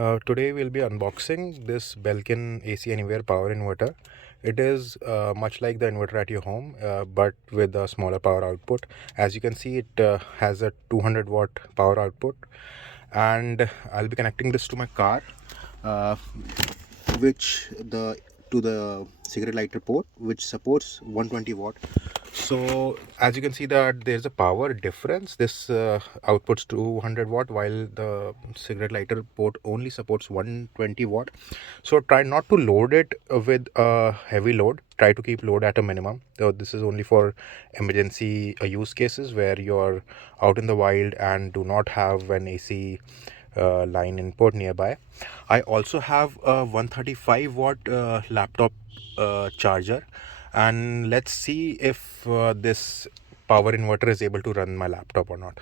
Today we'll be unboxing this Belkin AC Anywhere power inverter. It is much like the inverter at your home, but with a smaller power output. As you can see, it has a 200 watt power output, and I'll be connecting this to my car, uh, which the to the cigarette lighter port, which supports 120 watt. So as you can see that there's a power difference. This outputs 200 watt while the cigarette lighter port only supports 120 watt. So try not to load it with a heavy load. Try to keep load at a minimum. So this is only for emergency use cases where you're out in the wild and do not have an AC line input nearby. I also have a 135 watt laptop charger, and let's see if this power inverter is able to run my laptop or not.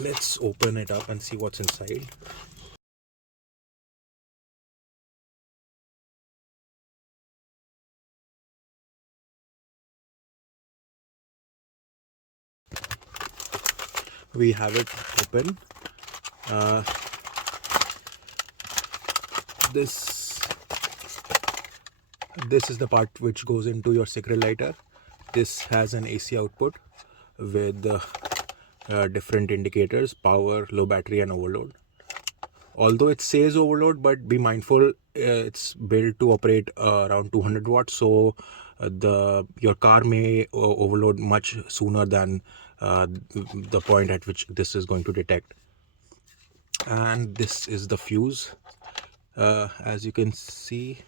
Let's open it up and see what's inside. We have it open. uh, this this is the part which goes into your cigarette lighter. This has an AC output with different indicators: power, low battery, and overload. Although it says overload, but be mindful, it's built to operate around 200 watts, so the your car may overload much sooner than the point at which this is going to detect. And this is the fuse. As you can see,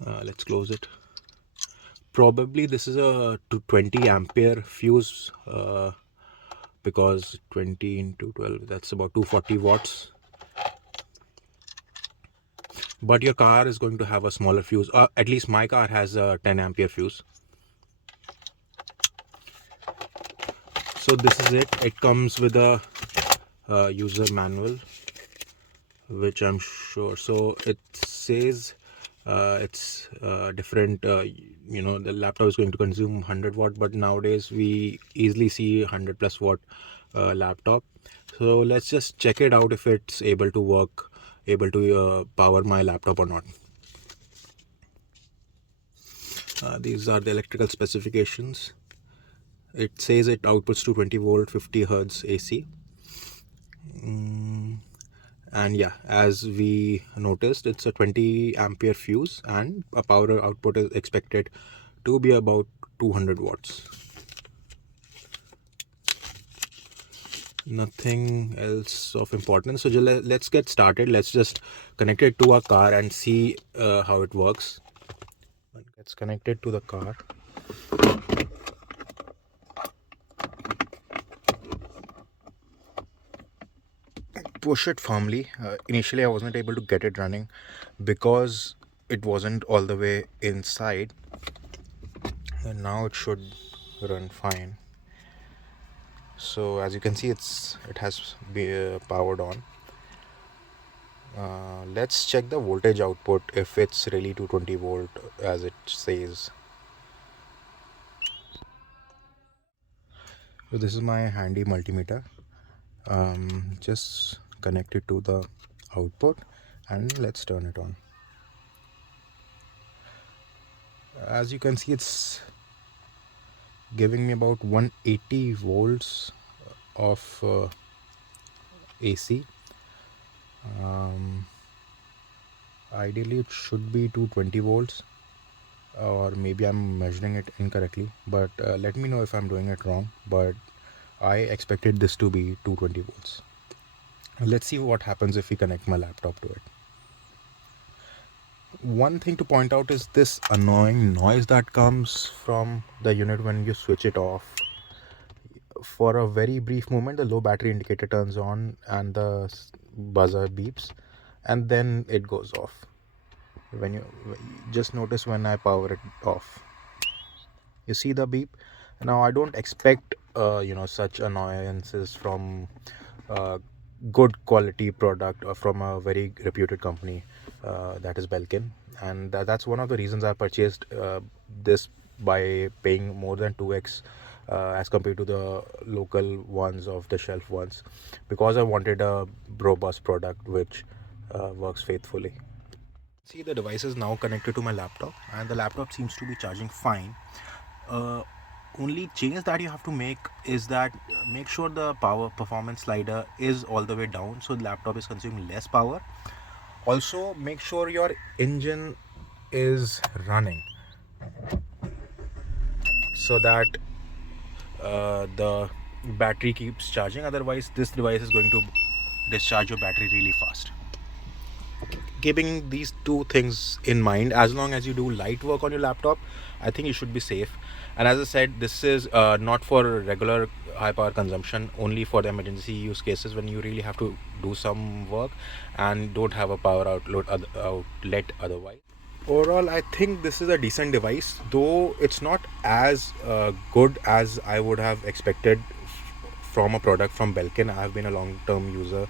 let's close it. Probably this is a 20 ampere fuse, because 20 into 12, that's about 240 watts. But your car is going to have a smaller fuse. At least my car has a 10 ampere fuse. So this is it. It comes with a user manual, which I'm sure. So it says it's different. The laptop is going to consume 100 watt, but nowadays we easily see 100 plus watt laptop. So let's just check it out if it's able to work, able to power my laptop or not. These are the electrical specifications. It says it outputs to 20 volt 50 hertz AC. And yeah, as we noticed, it's a 20 ampere fuse and a power output is expected to be about 200 watts. Nothing else of importance. So let's get started. Let's just connect it to our car and see how it works. It's connected to the car. Push it firmly. Initially I wasn't able to get it running because it wasn't all the way inside, and now it should run fine. So as you can see, it has powered on. Let's check the voltage output if it's really 220 volt as it says. So this is my handy multimeter. Just connect it to the output and let's turn it on. As you can see, it's giving me about 180 volts of AC. Ideally it should be 220 volts, or maybe I'm measuring it incorrectly, but let me know if I'm doing it wrong. But I expected this to be 220 volts. Let's see what happens if we connect my laptop to it. One thing to point out is this annoying noise that comes from the unit when you switch it off. For a very brief moment, the low battery indicator turns on and the buzzer beeps, and then it goes off. When you just notice when I power it off, you see the beep. Now I don't expect such annoyances from good quality product or from a very reputed company, that is Belkin. And that's one of the reasons I purchased this by paying more than 2x as compared to the local ones of the shelf ones, because I wanted a robust product which works faithfully. See, the device is now connected to my laptop and the laptop seems to be charging fine. uh, Only change that you have to make is that make sure the power performance slider is all the way down so the laptop is consuming less power. Also make sure your engine is running so that the battery keeps charging, otherwise this device is going to discharge your battery really fast. Keeping these two things in mind, as long as you do light work on your laptop, I think you should be safe. And as I said, this is not for regular high power consumption, only for the emergency use cases when you really have to do some work and don't have a power outlet otherwise. Overall, I think this is a decent device, though it's not as good as I would have expected from a product from Belkin. I have been a long term user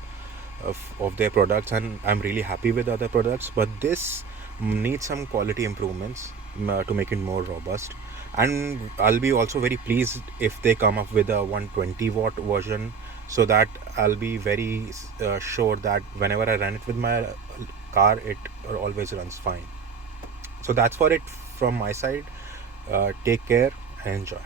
of their products and I'm really happy with other products, but this needs some quality improvements to make it more robust. And I'll be also very pleased if they come up with a 120-watt version, so that I'll be very sure that whenever I run it with my car, it always runs fine. So that's for it from my side. Take care and enjoy.